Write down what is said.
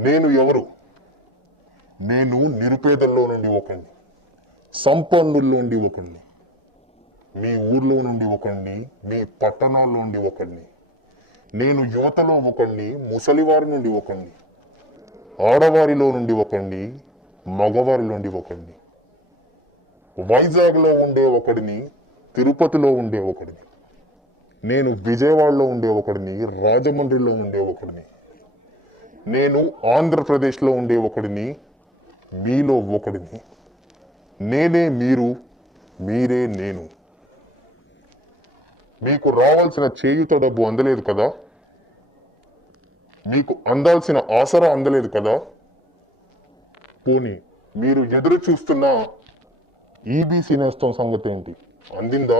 నేను ఎవరు? నేను నిరుపేదల్లో నుండి ఒకడిని, సంపన్నుల్లో నుండి ఒకడిని, మీ ఊర్లో నుండి ఒకడిని, మీ పట్టణాల్లో నుండి ఒకడిని. నేను యువతలో ఒకడిని, ముసలివారి నుండి ఒకడిని, ఆడవారిలో నుండి ఒకడిని, మగవారి నుండి ఒకడిని, వైజాగ్లో ఉండే ఒకడిని, తిరుపతిలో ఉండే ఒకడిని, నేను విజయవాడలో ఉండే ఒకడిని, రాజమండ్రిలో ఉండే ఒకడిని, నేను ఆంధ్రప్రదేశ్లో ఉండే ఒకడిని, మీలో ఒకడిని. నేనే మీరు, మీరే నేను. మీకు రావాల్సిన చేయుత డబ్బు అందలేదు కదా? మీకు అందాల్సిన ఆసరా అందలేదు కదా? పోనీ మీరు ఎదురు చూస్తున్న ఈబీసీ నేస్తం సంగతి ఏంటి? అందిందా?